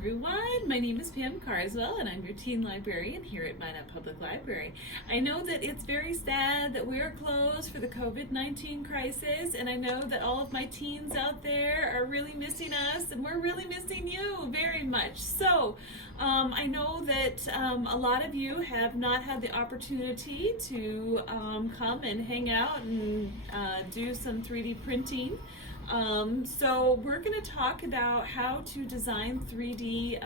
everyone. My name is Pam Carswell and I'm your teen librarian here at Minot Public Library. I know that it's very sad that we are closed for the COVID-19 crisis, and I know that all of my teens out there are really missing us, and we're really missing you very much. So I know that a lot of you have not had the opportunity to come and hang out and do some 3D printing. So we're going to talk about how to design 3D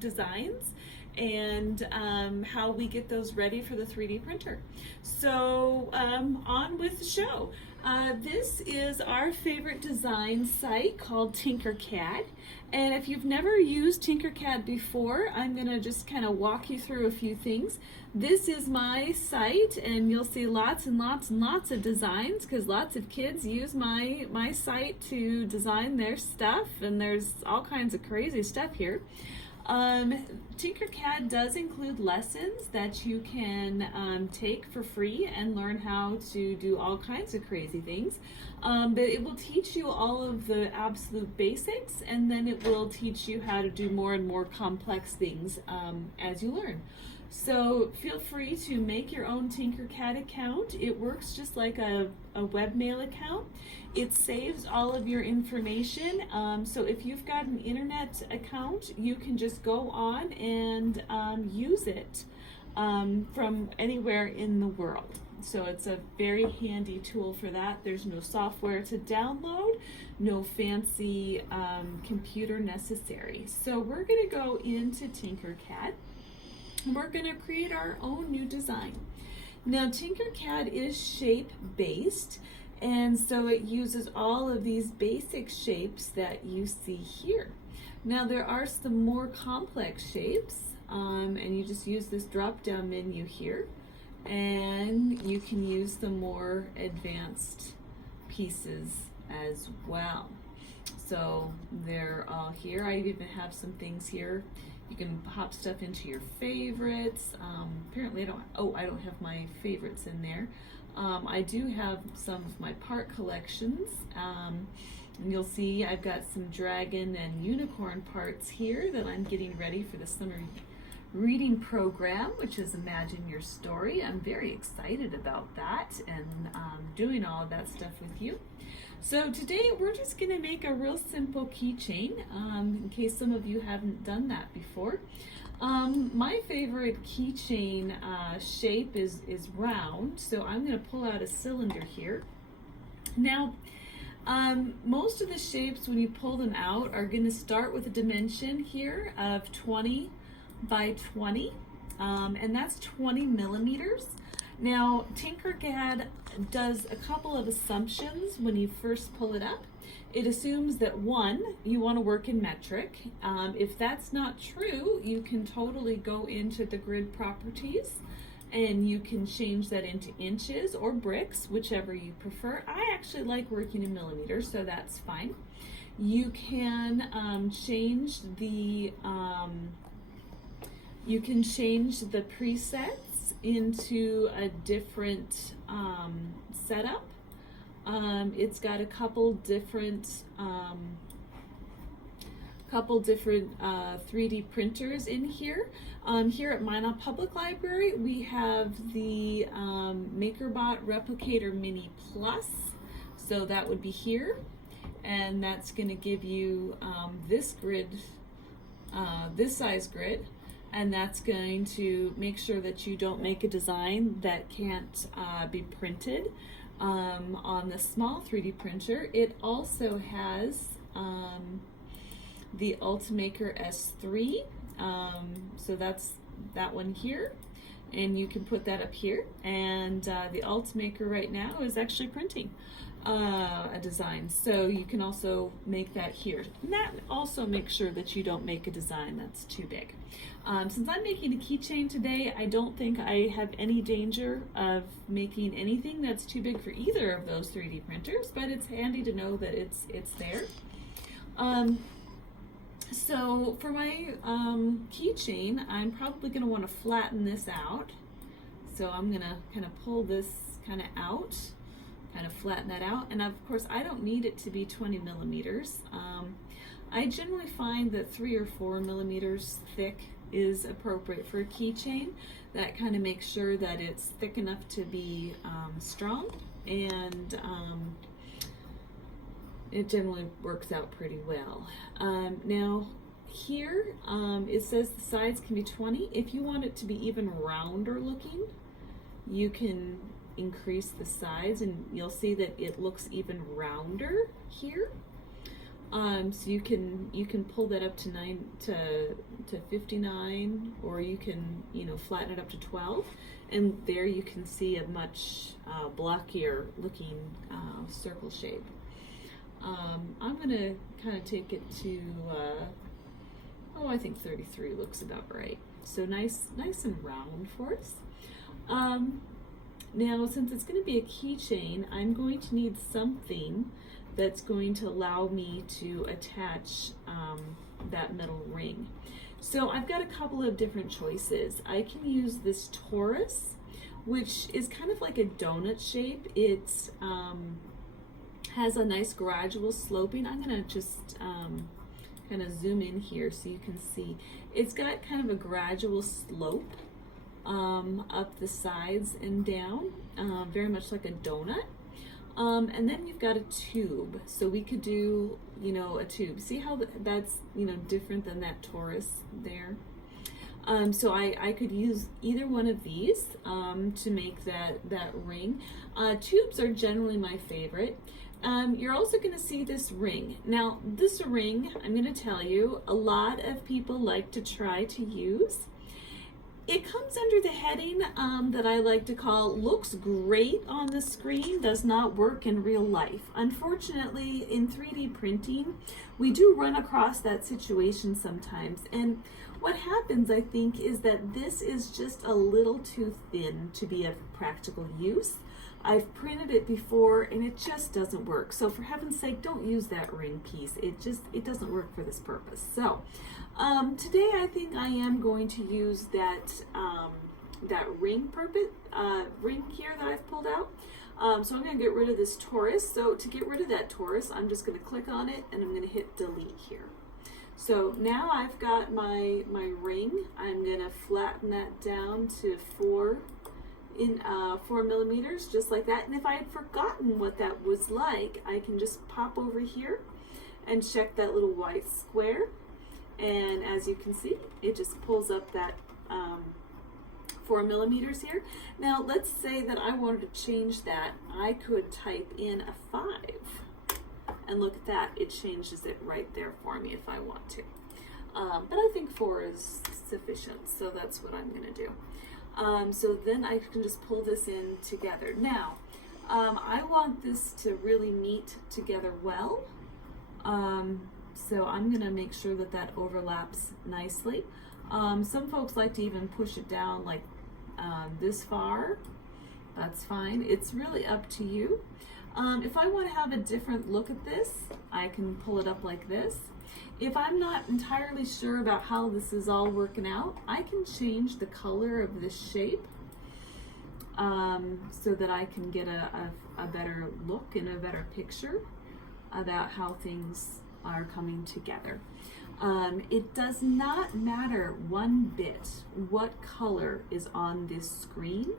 designs and how we get those ready for the 3D printer. So on with the show. This is our favorite design site called TinkerCAD. And if you've never used TinkerCAD before, I'm going to just kind of walk you through a few things. This is my site, and you'll see lots and lots and lots of designs because lots of kids use my site to design their stuff, and there's all kinds of crazy stuff here. TinkerCAD does include lessons that you can take for free and learn how to do all kinds of crazy things. But it will teach you all of the absolute basics, and then it will teach you how to do more and more complex things as you learn. So feel free to make your own TinkerCAD account. It works just like a webmail account. It saves all of your information. So if you've got an internet account, you can just go on and use it from anywhere in the world. So it's a very handy tool for that. There's no software to download, no fancy computer necessary. So we're going to go into TinkerCAD. We're going to create our own new design. Now, TinkerCAD is shape-based, and so it uses all of these basic shapes that you see here. Now, there are some more complex shapes, and you just use this drop-down menu here, and you can use the more advanced pieces as well. So they're all here. I even have some things here. You can pop stuff into your favorites. Apparently I don't have my favorites in there. I do have some of my part collections. And you'll see I've got some dragon and unicorn parts here that I'm getting ready for the summer reading program, which is Imagine Your Story. I'm very excited about that and doing all of that stuff with you. So today we're just going to make a real simple keychain in case some of you haven't done that before. My favorite keychain shape is round, so I'm going to pull out a cylinder here. Now, most of the shapes when you pull them out are going to start with a dimension here of 20 by 20, and that's 20 millimeters. Now, TinkerCAD does a couple of assumptions when you first pull it up. It assumes that one, you want to work in metric. If that's not true, you can totally go into the grid properties and you can change that into inches or bricks, whichever you prefer. I actually like working in millimeters, so that's fine. You can change the presets into a different setup. It's got a couple different 3D printers in here. Here at Minot Public Library, we have the MakerBot Replicator Mini Plus. So that would be here, and that's going to give you this grid, this size grid. And that's going to make sure that you don't make a design that can't be printed on the small 3D printer. It also has the Ultimaker S3, so that's that one here, and you can put that up here. And the Ultimaker right now is actually printing a design, so you can also make that here. And that also makes sure that you don't make a design that's too big. Since I'm making a keychain today, I don't think I have any danger of making anything that's too big for either of those 3D printers, but it's handy to know that it's there. So for my keychain, I'm probably going to want to flatten this out. So I'm going to kind of pull this kind of out kind of flatten that out. And of course, I don't need it to be 20 millimeters. I generally find that 3 or 4 millimeters thick is appropriate for a keychain. That kind of makes sure that it's thick enough to be strong, and it generally works out pretty well. Now here it says the sides can be 20. If you want it to be even rounder looking, you can increase the sides and you'll see that it looks even rounder here. So you can pull that up to 59, or you can, you know, flatten it up to 12, and there you can see a much blockier looking circle shape. I'm gonna kind of take it to I think 33 looks about right. So nice and round for us. Now, since it's going to be a keychain, I'm going to need something that's going to allow me to attach that metal ring. So I've got a couple of different choices. I can use this torus, which is kind of like a donut shape. It has a nice gradual sloping. I'm going to just kind of zoom in here so you can see. It's got kind of a gradual slope up the sides and down, very much like a donut. And then you've got a tube, so we could do, you know, a tube. See how that's, you know, different than that torus there? So I could use either one of these to make that ring. Tubes are generally my favorite. You're also going to see this ring. Now, this ring, I'm going to tell you, a lot of people like to try to use. It comes under the heading that I like to call looks great on the screen, does not work in real life. Unfortunately, in 3D printing, we do run across that situation sometimes. And what happens, I think, is that this is just a little too thin to be of practical use. I've printed it before and it just doesn't work. So for heaven's sake, don't use that ring piece. It doesn't work for this purpose. So today I think I am going to use that ring here that I've pulled out. So I'm going to get rid of this torus. So to get rid of that torus, I'm just going to click on it and I'm going to hit delete here. So now I've got my ring. I'm going to flatten that down to 4 millimeters, just like that. And if I had forgotten what that was like, I can just pop over here and check that little white square. And as you can see, it just pulls up that 4 millimeters here. Now, let's say that I wanted to change that. I could type in a 5. And look at that, it changes it right there for me if I want to. But I think 4 is sufficient, so that's what I'm going to do. So then I can just pull this in together. Now, I want this to really meet together well. So I'm going to make sure that that overlaps nicely. Some folks like to even push it down like this far. That's fine. It's really up to you. If I want to have a different look at this, I can pull it up like this. If I'm not entirely sure about how this is all working out, I can change the color of this shape so that I can get a better look and a better picture about how things are coming together. It does not matter one bit what color is on this screen.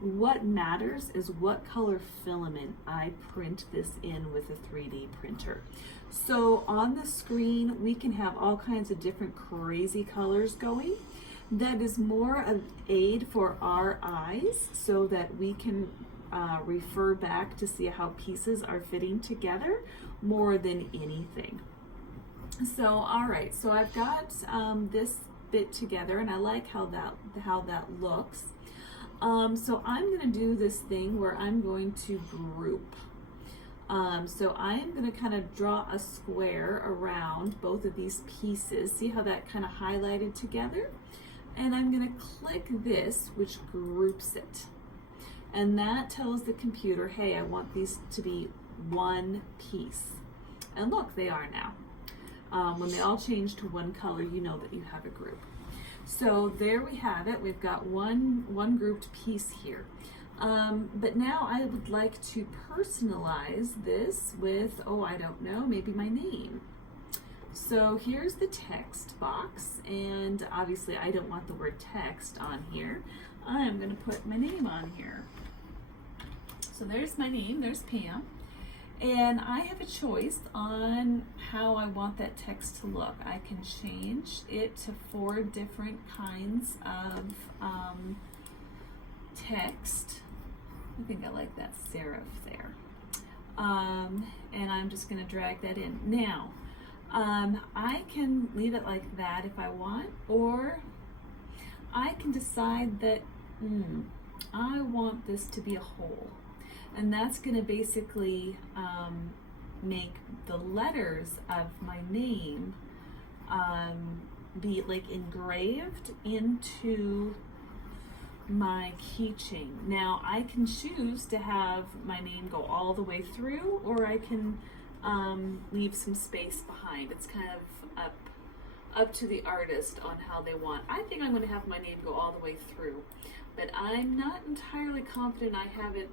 What matters is what color filament I print this in with a 3D printer. So on the screen, we can have all kinds of different crazy colors going. That is more of aid for our eyes so that we can refer back to see how pieces are fitting together more than anything. So, all right, so I've got this bit together and I like how that looks. So I'm going to do this thing where I'm going to group. So I am going to kind of draw a square around both of these pieces. See how that kind of highlighted together? And I'm going to click this, which groups it. And that tells the computer, hey, I want these to be one piece. And look, they are now. When they all change to one color, you know that you have a group. So there we have it. We've got one grouped piece here. But now I would like to personalize this with, oh, I don't know, maybe my name. So here's the text box, and obviously I don't want the word text on here. I'm going to put my name on here. So there's my name, there's Pam. And I have a choice on how I want that text to look. I can change it to 4 different kinds of text. I think I like that serif there. And I'm just going to drag that in. Now, I can leave it like that if I want, or I can decide that I want this to be a whole. And that's going to basically make the letters of my name be like engraved into my keychain. Now I can choose to have my name go all the way through, or I can leave some space behind. It's kind of up to the artist on how they want. I think I'm going to have my name go all the way through, but I'm not entirely confident I have it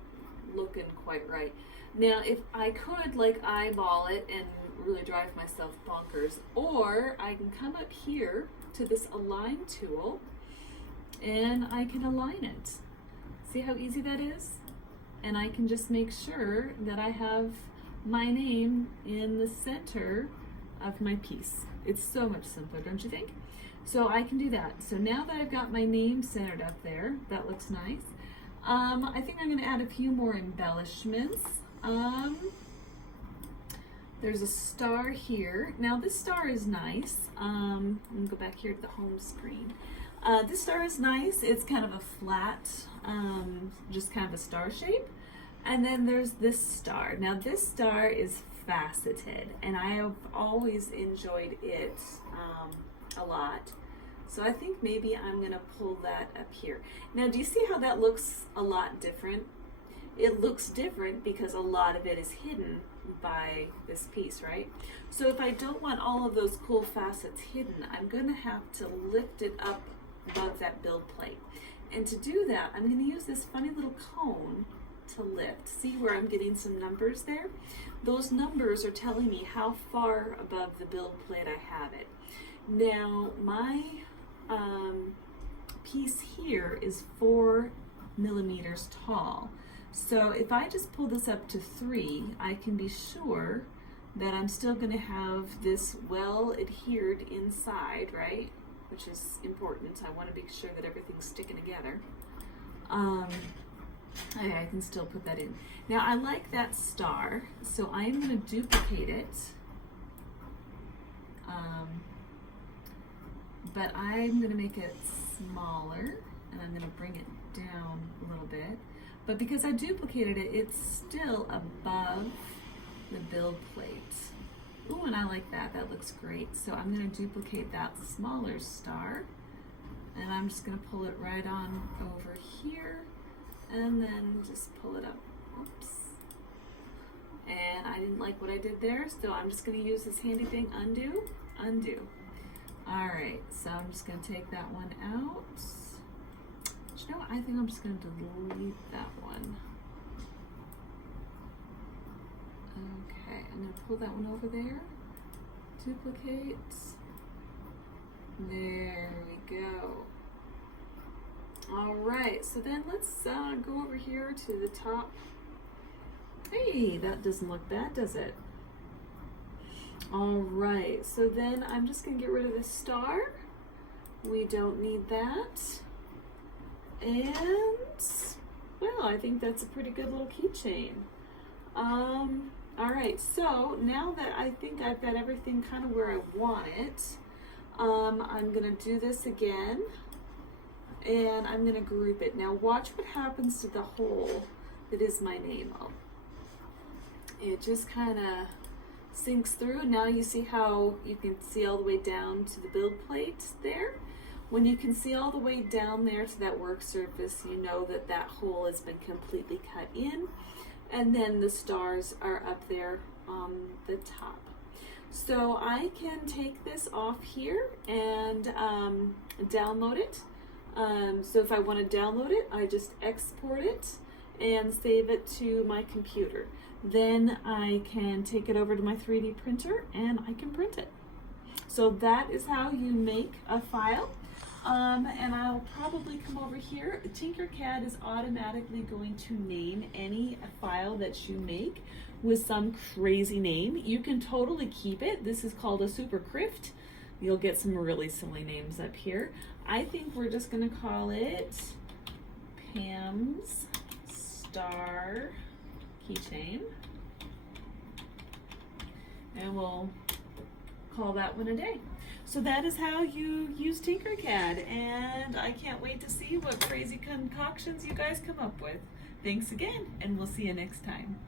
looking quite right. Now if I could like eyeball it and really drive myself bonkers, or I can come up here to this align tool and I can align it. See how easy that is? And I can just make sure that I have my name in the center of my piece. It's so much simpler, don't you think? So I can do that. So now that I've got my name centered up there, that looks nice. I think I'm going to add a few more embellishments. There's a star here. Now this star is nice. Let me go back here to the home screen. This star is nice. It's kind of a flat, just kind of a star shape. And then there's this star. Now this star is faceted, and I have always enjoyed it a lot. So I think maybe I'm gonna pull that up here. Now, do you see how that looks a lot different? It looks different because a lot of it is hidden by this piece, right? So if I don't want all of those cool facets hidden, I'm gonna have to lift it up above that build plate. And to do that, I'm gonna use this funny little cone to lift. See where I'm getting some numbers there? Those numbers are telling me how far above the build plate I have it. Now, my piece here is 4 millimeters tall. So if I just pull this up to 3, I can be sure that I'm still going to have this well adhered inside, right? Which is important. I want to make sure that everything's sticking together. I can still put that in. Now I like that star, so I'm going to duplicate it. But I'm going to make it smaller, and I'm going to bring it down a little bit. But because I duplicated it, it's still above the build plate. Ooh, and I like that. That looks great. So I'm going to duplicate that smaller star, and I'm just going to pull it right on over here, and then just pull it up. Oops. And I didn't like what I did there, so I'm just going to use this handy thing, undo, undo. All right, so I'm just going to take that one out. But you know what? I think I'm just going to delete that one. Okay, I'm going to pull that one over there. Duplicate. There we go. All right, so then let's go over here to the top. Hey, that doesn't look bad, does it? All right, so then I'm just gonna get rid of the star. We don't need that. And, well, I think that's a pretty good little keychain. All right, so now that I think I've got everything kind of where I want it, I'm gonna do this again, and I'm gonna group it. Now watch what happens to the hole that is my name. It just kind of sinks through. Now you see how you can see all the way down to the build plate there. When you can see all the way down there to that work surface, you know that that hole has been completely cut in, and then the stars are up there on the top. So I can take this off here and download it. So if I want to download it, I just export it. and save it to my computer. Then I can take it over to my 3D printer and I can print it. So that is how you make a file. And I'll probably come over here. TinkerCAD is automatically going to name any file that you make with some crazy name. You can totally keep it. This is called a superscript. You'll get some really silly names up here. I think we're just going to call it Pam's Star Keychain. And we'll call that one a day. So that is how you use TinkerCAD, and I can't wait to see what crazy concoctions you guys come up with. Thanks again, and we'll see you next time.